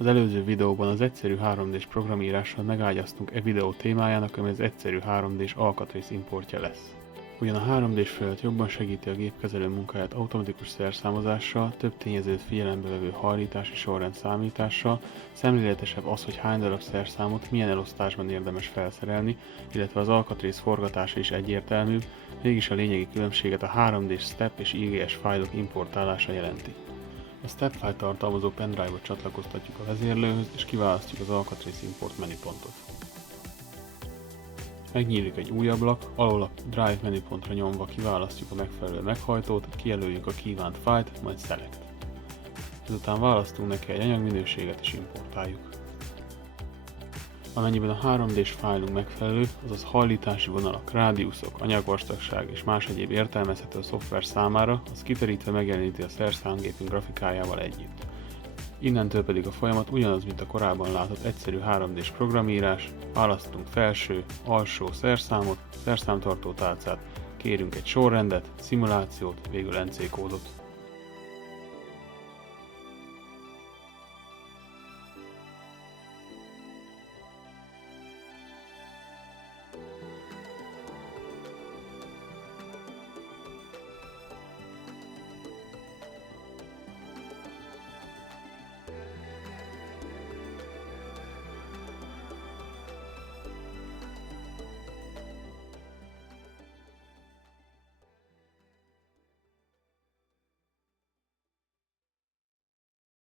Az előző videóban az egyszerű 3D-s programírással megágyaztunk e videó témájának, ami az egyszerű 3D-s alkatrész importja lesz. Ugyan a 3D-s felület jobban segíti a gépkezelő munkáját automatikus szerszámozással, több tényezőt figyelembe vevő hajlítási sorrend számítással, szemléletesebb az, hogy hány darab szerszámot milyen elosztásban érdemes felszerelni, illetve az alkatrész forgatása is egyértelműbb, mégis a lényegi különbséget a 3D-s STEP és IGS fájlok importálása jelenti. A STEP fájl tartalmazó pendrive-ot csatlakoztatjuk a vezérlőhöz és kiválasztjuk az alkatrész import menüpontot. Megnyílik egy új ablak, alól a Drive menüpontra nyomva kiválasztjuk a megfelelő meghajtót, kijelöljük a kívánt fájlt, majd Select. Ezután választunk neki egy anyagminőséget és importáljuk. Amennyiben a 3D-s fájlunk megfelelő, azaz hajlítási vonalak, rádiuszok, anyagvastagság és más egyéb értelmezhető a szoftver számára, az kiterítve megjeleníti a szerszámgépünk grafikájával együtt. Innentől pedig a folyamat ugyanaz, mint a korábban látott egyszerű 3D-s programírás, választunk felső, alsó szerszámot, szerszámtartó tálcát, kérünk egy sorrendet, szimulációt, végül NC kódot.